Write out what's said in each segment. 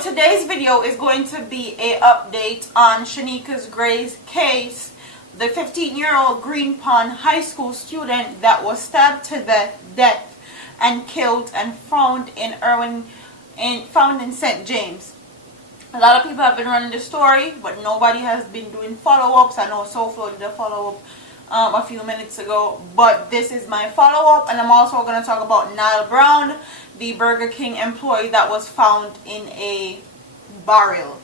So today's video is going to be a update on Shaineka's Gray's case, the 15-year-old Green Pond High School student that was stabbed to death and killed and found in St. James. A lot of people have been running the story, but nobody has been doing follow-ups. I know SoFlo did a follow-up a few minutes ago, but this is my follow-up, and I'm also going to talk about Nile Brown, the Burger King employee that was found in a barrel.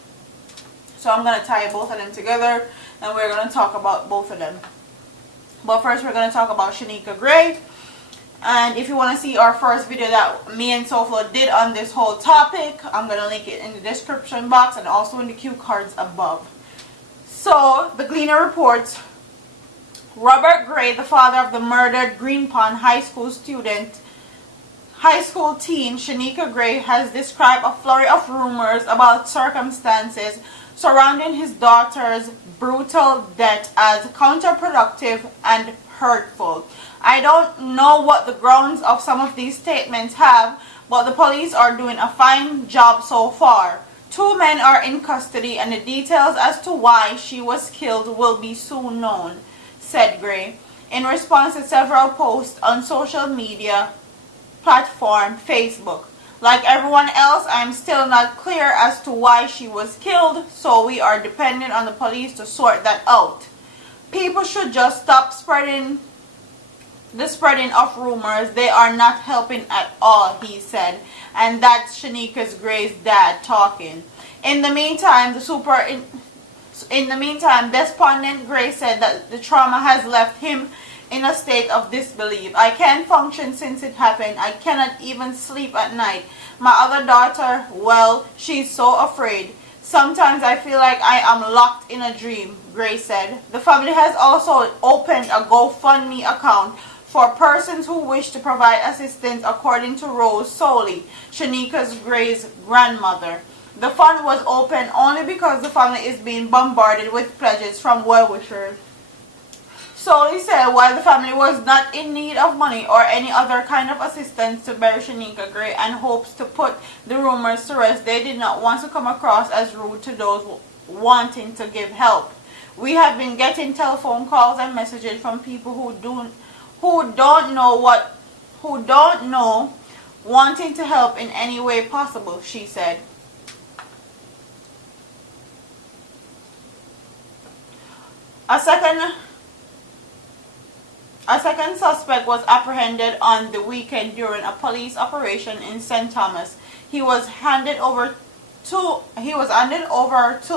So I'm going to tie both of them together, and we're going to talk about both of them. But first we're going to talk about Shaineka Gray. And if you want to see our first video that me and SoFlo did on this whole topic, I'm going to link it in the description box and also in the cue cards above. So, the Gleaner reports, Robert Gray, the father of the murdered Green Pond High School teen Shaineka Gray, has described a flurry of rumors about circumstances surrounding his daughter's brutal death as counterproductive and hurtful. I don't know what the grounds of some of these statements have, but the police are doing a fine job so far. 2 men are in custody, and the details as to why she was killed will be soon known, said Gray, in response to several posts on social media platform Facebook. Like everyone else, I'm still not clear as to why she was killed, so we are dependent on the police to sort that out. People should just stop spreading of rumors. They are not helping at all, he said. And that's Shaineka's Gray's dad talking. In the meantime, despondent Gray said that the trauma has left him in a state of disbelief. I can't function since it happened. I cannot even sleep at night. My other daughter, well, she's so afraid. Sometimes I feel like I am locked in a dream, Gray said. The family has also opened a GoFundMe account for persons who wish to provide assistance, according to Rose Soley, Shaineka's Gray's grandmother. The fund was opened only because the family is being bombarded with pledges from well-wishers. Soley said while the family was not in need of money or any other kind of assistance to bury Shaineka Gray and hopes to put the rumors to rest, they did not want to come across as rude to those wanting to give help. We have been getting telephone calls and messages from people who don't know, wanting to help in any way possible, she said. A second suspect was apprehended on the weekend during a police operation in St. Thomas. He was handed over to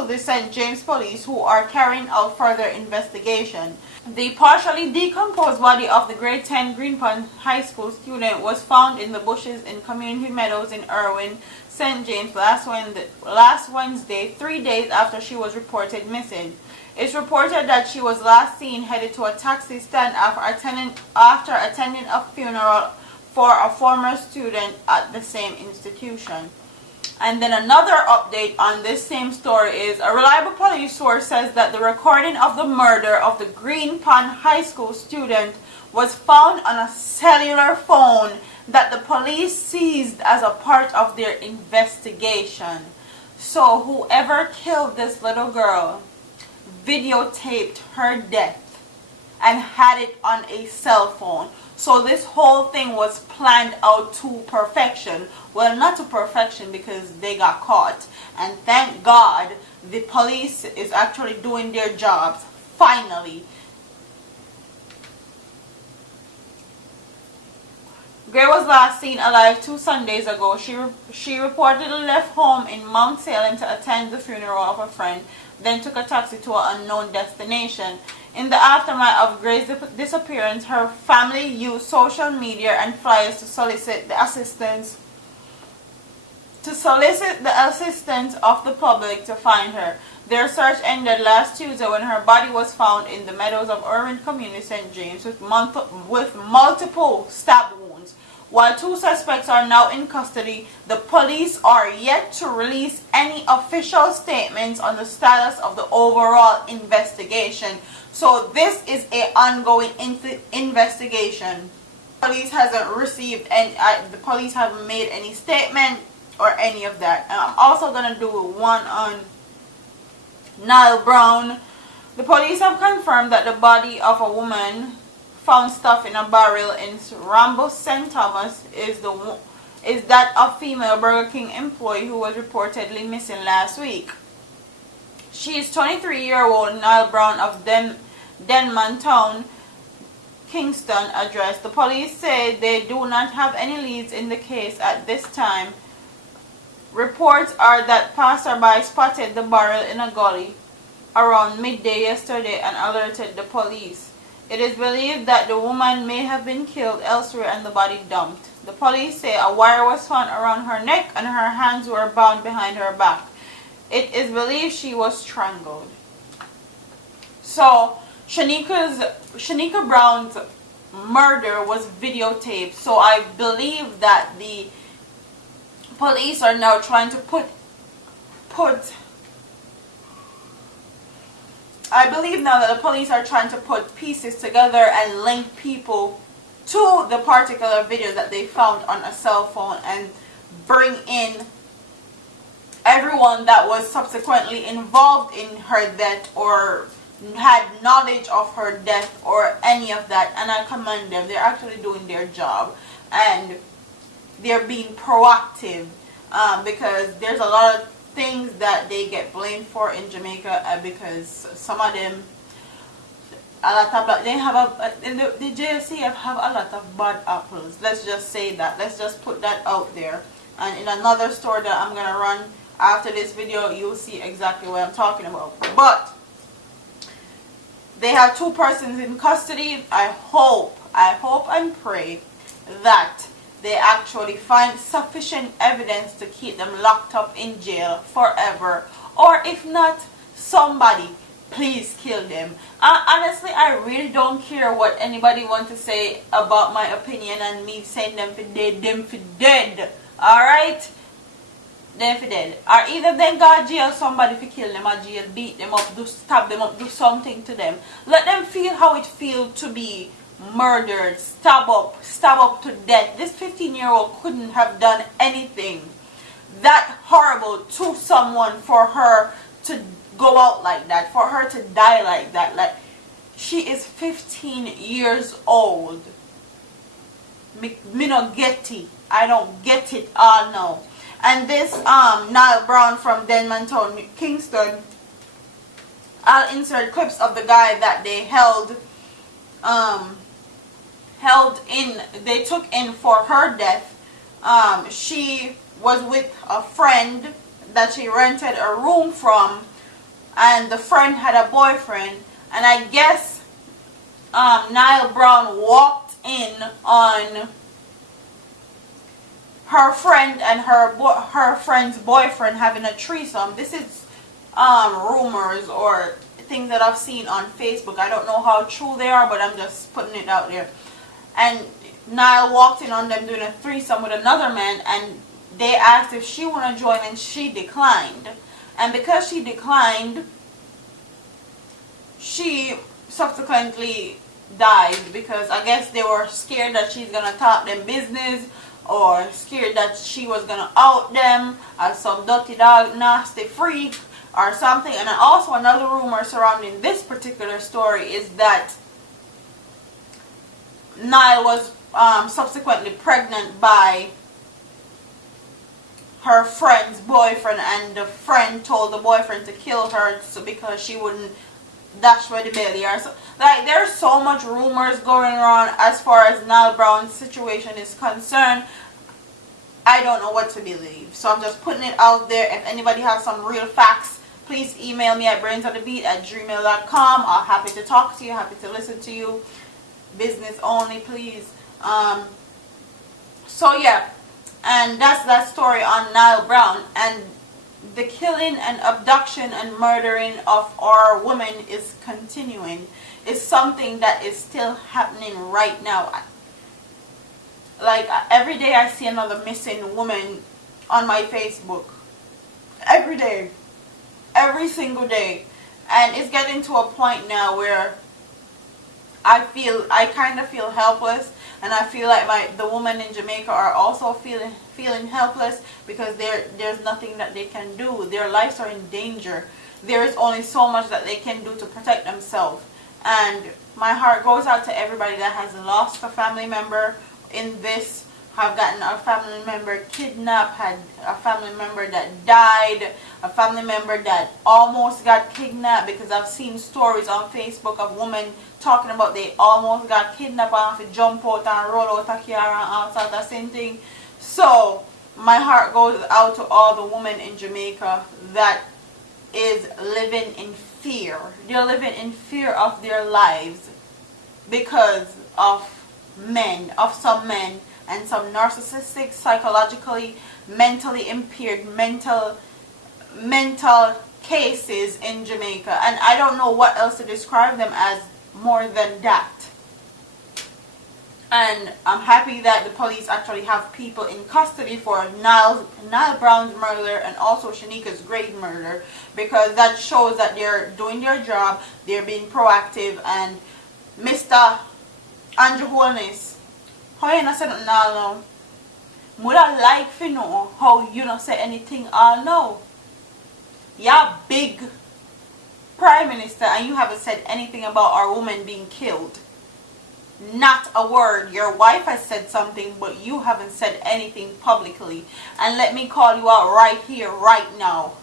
the St. James police, who are carrying out further investigation. The partially decomposed body of the grade 10 Green Pond High School student was found in the bushes in Community Meadows in Irwin, St. James last Wednesday, 3 days after she was reported missing. It's reported that she was last seen headed to a taxi stand after attending a funeral for a former student at the same institution. And then another update on this same story is a reliable police source says that the recording of the murder of the Green Pond High School student was found on a cellular phone that the police seized as a part of their investigation. So whoever killed this little girl videotaped her death and had it on a cell phone. So this whole thing was planned out to perfection. Well, not to perfection, because they got caught. And thank God the police is actually doing their jobs, finally. Gray was last seen alive 2 Sundays ago. She reportedly left home in Mount Salem to attend the funeral of a friend, then took a taxi to an unknown destination. In the aftermath of Gray's disappearance, her family used social media and flyers to solicit the assistance of the public to find her. Their search ended last Tuesday when her body was found in the meadows of Irwin Community, St. James, with multiple stab wounds. While 2 suspects are now in custody, the police are yet to release any official statements on the status of the overall investigation. So this is an ongoing investigation. The police hasn't received any. The police haven't made any statement or any of that. And I'm also gonna do one on Nile Brown. The police have confirmed that the body of a woman found stuffed in a barrel in Rambo, St. Thomas is that of female Burger King employee who was reportedly missing last week. She is 23-year-old Nile Brown of Denman Town, Kingston address. The police say they do not have any leads in the case at this time. Reports are that passerby spotted the barrel in a gully around midday yesterday and alerted the police. It is believed that the woman may have been killed elsewhere and the body dumped. The police say a wire was found around her neck and her hands were bound behind her back. It is believed she was strangled. So Shanika Brown's murder was videotaped. So I believe that the police are now trying to put pieces together and link people to the particular video that they found on a cell phone and bring in everyone that was subsequently involved in her death or had knowledge of her death or any of that. And I commend them. They're actually doing their job and they're being proactive, because there's a lot of things that they get blamed for in Jamaica, because some of them, the JSCF have a lot of bad apples. Let's just say that. Let's just put that out there. And in another story that I'm gonna run after this video, you'll see exactly what I'm talking about. But they have 2 persons in custody. I hope and pray that they actually find sufficient evidence to keep them locked up in jail forever. Or if not, somebody please kill them. Honestly, I really don't care what anybody wants to say about my opinion and me saying them for dead, alright? Them for dead. Or either they go jail somebody for kill them, or jail beat them up, do stab them up, do something to them. Let them feel how it feels to be murdered, stab up to death. This 15-year-old couldn't have done anything that horrible to someone for her to go out like that, for her to die like that. Like, she is 15 years old. Me no get it. I don't get it all now. And this Nile Brown from Denman Town, Kingston, I'll insert clips of the guy that they they took in for her death. She was with a friend that she rented a room from, and the friend had a boyfriend, and I guess Nile Brown walked in on her friend and her friend's boyfriend having a threesome. This is rumors or things that I've seen on Facebook. I don't know how true they are, but I'm just putting it out there. And Nile walked in on them doing a threesome with another man, and they asked if she want to join, and she declined. And because she declined, she subsequently died, because I guess they were scared that she's going to talk them business, or scared that she was going to out them as some dirty dog, nasty freak or something. And also another rumor surrounding this particular story is that Nile was subsequently pregnant by her friend's boyfriend, and the friend told the boyfriend to kill her because she wouldn't dash where the belly are. So, like, there's so much rumors going around as far as Nile Brown's situation is concerned. I don't know what to believe, so I'm just putting it out there. If anybody has some real facts, please email me at brainsonthebeat@gmail.com. I'm happy to talk to you, happy to listen to you. Business only, please. So yeah, and that's that story on Nile Brown. And the killing and abduction and murdering of our women is continuing. It's something that is still happening right now. Like, every day I see another missing woman on my Facebook. Every day. Every single day. And it's getting to a point now where I kind of feel helpless. and I feel like the women in Jamaica are also feeling helpless because there's nothing that they can do. Their lives are in danger. There is only so much that they can do to protect themselves. And my heart goes out to everybody that has lost a family member in this, have gotten a family member kidnapped, had a family member that died, a family member that almost got kidnapped, because I've seen stories on Facebook of women talking about they almost got kidnapped and have to jump out and roll out a car and all sorts of same thing. So my heart goes out to all the women in Jamaica that is living in fear. They're living in fear of their lives because of some men and some narcissistic, psychologically, mentally impaired, mental cases in Jamaica. And I don't know what else to describe them as more than that. And I'm happy that the police actually have people in custody for Nile Brown's murder and also Shaineka's grave murder, because that shows that they're doing their job, they're being proactive. And Mr. Andrew Holness, how you not say nothing all now? Would I like to know how you not say anything all now? You're big Prime Minister and you haven't said anything about our woman being killed. Not a word. Your wife has said something, but you haven't said anything publicly. And let me call you out right here, right now.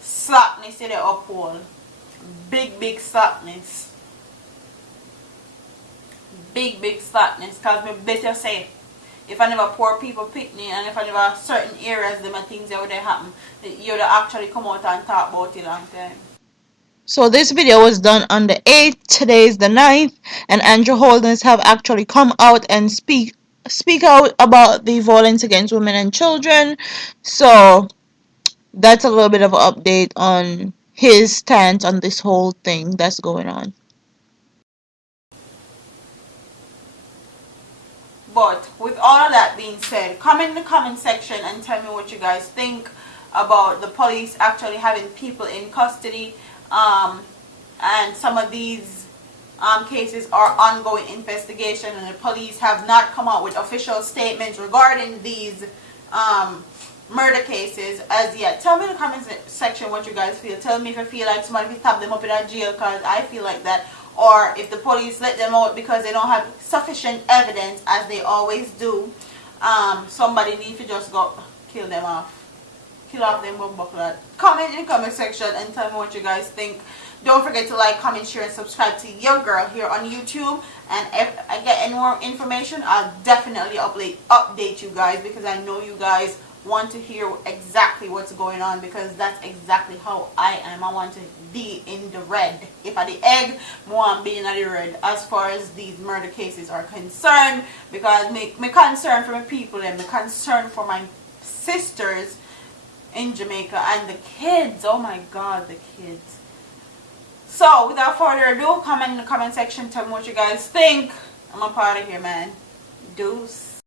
Slackness in the uphold. Big slackness. Big slackness. Because me better say, if I never poor people picnic and if I never certain areas, them and things that would happen, you would actually come out and talk about it long time. So this video was done on the 8th, today is the 9th, and Andrew Holness have actually come out and speak out about the violence against women and children. So that's a little bit of an update on his stance on this whole thing that's going on. But with all of that being said, comment in the comment section and tell me what you guys think about the police actually having people in custody. And some of these cases are ongoing investigation, and the police have not come out with official statements regarding these murder cases as yet. Tell me in the comment section what you guys feel. Tell me if you feel like somebody can tap them up in a jail, because I feel like that. Or if the police let them out because they don't have sufficient evidence, as they always do. Somebody needs to just go kill them off. Kill off them buckler. Comment in the comment section and tell me what you guys think. Don't forget to like, comment, share, and subscribe to your girl here on YouTube. And if I get any more information, I'll definitely update you guys, because I know you guys want to hear exactly what's going on, because that's exactly how I am. I want to be in the red. If I the egg, more I'm being in the red as far as these murder cases are concerned, because me concern for my people and me concern for my sisters in Jamaica and the kids. Oh my God, the kids. So without further ado, comment in the comment section, tell me what you guys think. I'm a part of here, man. Deuce.